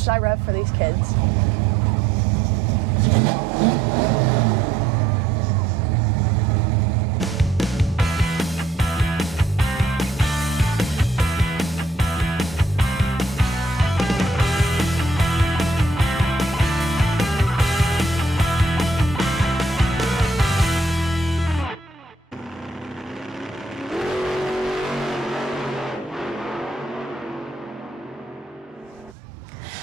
Should I rev for these kids?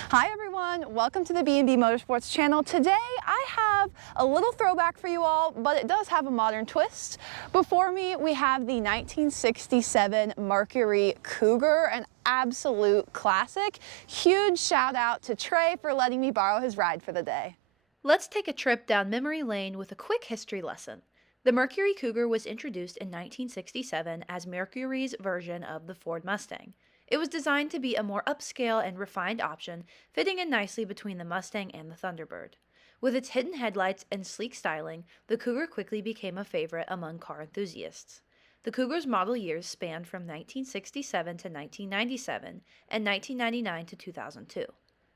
Hi everyone, welcome to the B&B Motorsports channel. Today I have a little throwback for you all, but it does have a modern twist. Before me we have the 1967 Mercury Cougar, an absolute classic. Huge shout out to Trey for letting me borrow his ride for the day. Let's take a trip down memory lane with a quick history lesson. The Mercury Cougar was introduced in 1967 as Mercury's version of the Ford Mustang. It was designed to be a more upscale and refined option, fitting in nicely between the Mustang and the Thunderbird. With its hidden headlights and sleek styling, the Cougar quickly became a favorite among car enthusiasts. The Cougar's model years spanned from 1967 to 1997 and 1999 to 2002.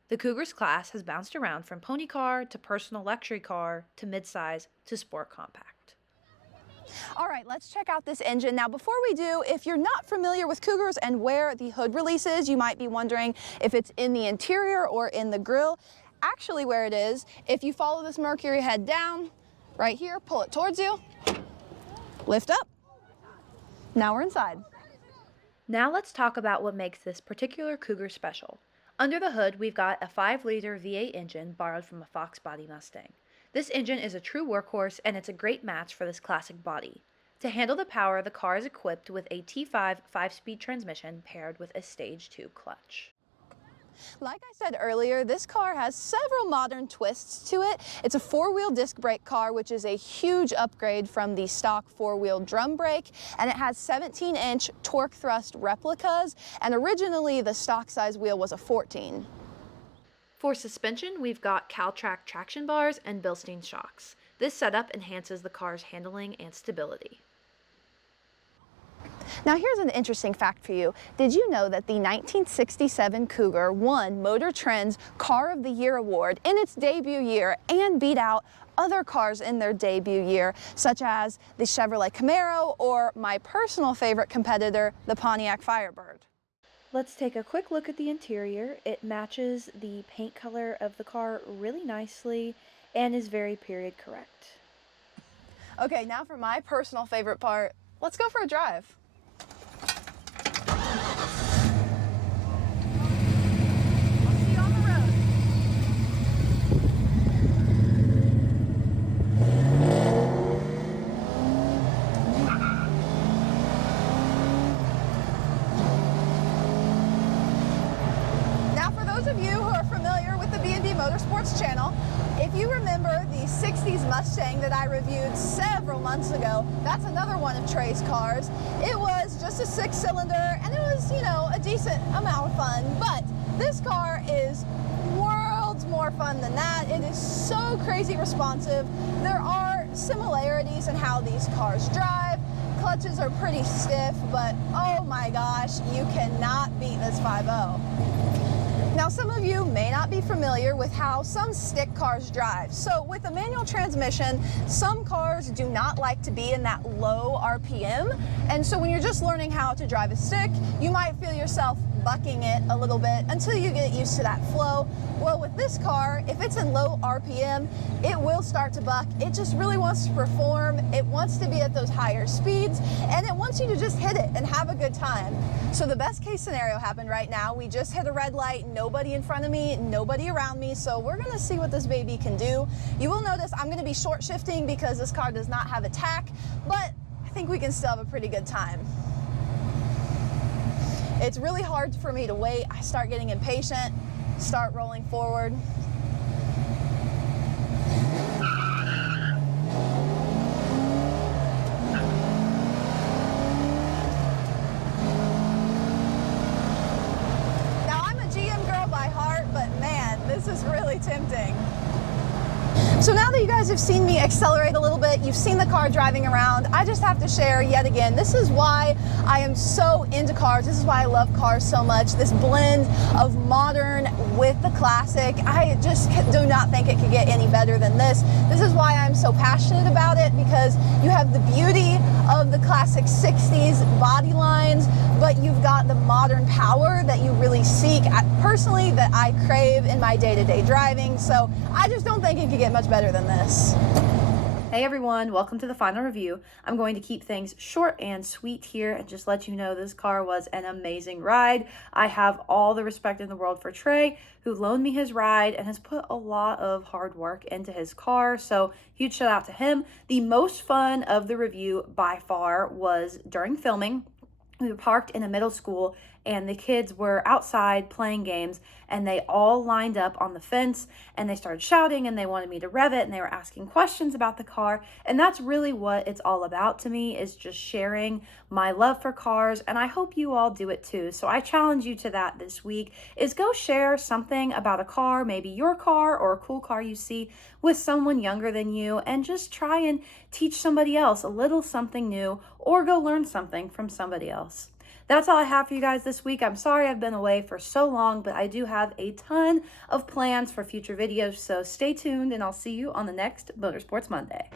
The Cougar's class has bounced around from pony car to personal luxury car to midsize to sport compact. All right, let's check out this engine. Now, before we do, if you're not familiar with Cougars and where the hood release is, you might be wondering if it's in the interior or in the grille. Actually, where it is, if you follow this Mercury head down, right here, pull it towards you, lift up. Now we're inside. Now let's talk about what makes this particular Cougar special. Under the hood, we've got a 5-liter V8 engine borrowed from a Fox body Mustang. This engine is a true workhorse, and it's a great match for this classic body. To handle the power, the car is equipped with a T5 5-speed transmission paired with a Stage 2 clutch. Like I said earlier, this car has several modern twists to it. It's a 4-wheel disc brake car, which is a huge upgrade from the stock 4-wheel drum brake, and it has 17-inch torque thrust replicas, and originally the stock size wheel was a 14. For suspension, we've got Caltrac traction bars and Bilstein shocks. This setup enhances the car's handling and stability. Now here's an interesting fact for you. Did you know that the 1967 Cougar won Motor Trend's Car of the Year award in its debut year and beat out other cars in their debut year, such as the Chevrolet Camaro or my personal favorite competitor, the Pontiac Firebird? Let's take a quick look at the interior. It matches the paint color of the car really nicely and is very period correct. Okay, now for my personal favorite part, let's go for a drive. I'll see you on the road. Those of you who are familiar with the B&B Motorsports channel, if you remember the 60s Mustang that I reviewed several months ago, that's another one of Trey's cars. It was just a 6-cylinder and it was, you know, a decent amount of fun, but this car is worlds more fun than that. It is so crazy responsive. There are similarities in how these cars drive. Clutches are pretty stiff, but oh my gosh, you cannot beat this 5.0. Now, some of you may not be familiar with how some stick cars drive. So with a manual transmission, some cars do not like to be in that low RPM. And so when you're just learning how to drive a stick, you might feel yourself bucking it a little bit until you get used to that flow. Well, with this car, if it's in low RPM, it will start to buck. It just really wants to perform. It wants to be at those higher speeds, and it wants you to just hit it and have a good time. So the best case scenario happened right now. We just hit a red light, nobody in front of me, nobody around me, so we're gonna see what this baby can do. You will notice I'm gonna be short shifting because this car does not have a tack, but I think we can still have a pretty good time. It's really hard for me to wait. I start getting impatient, start rolling forward. Now, I'm a GM girl by heart, but man, this is really tempting. So now that you guys have seen me accelerate a little bit, you've seen the car driving around, I just have to share yet again, this is why I am so into cars, this is why I love cars so much, this blend of modern, with the Classic. I just do not think it could get any better than this. This is why I'm so passionate about it, because you have the beauty of the classic 60s body lines, but you've got the modern power that you really seek, personally, that I crave in my day-to-day driving. So I just don't think it could get much better than this. Hey everyone, welcome to the final review. I'm going to keep things short and sweet here and just let you know this car was an amazing ride. I have all the respect in the world for Trey, who loaned me his ride and has put a lot of hard work into his car, so huge shout out to him. The most fun of the review by far was during filming. We were parked in a middle school and the kids were outside playing games, and they all lined up on the fence and they started shouting and they wanted me to rev it and they were asking questions about the car. And that's really what it's all about to me, is just sharing my love for cars, and I hope you all do it too. So I challenge you to that this week, is go share something about a car, maybe your car or a cool car you see, with someone younger than you, and just try and teach somebody else a little something new, or go learn something from somebody else. That's all I have for you guys this week. I'm sorry I've been away for so long, but I do have a ton of plans for future videos, so stay tuned and I'll see you on the next Motorsports Monday.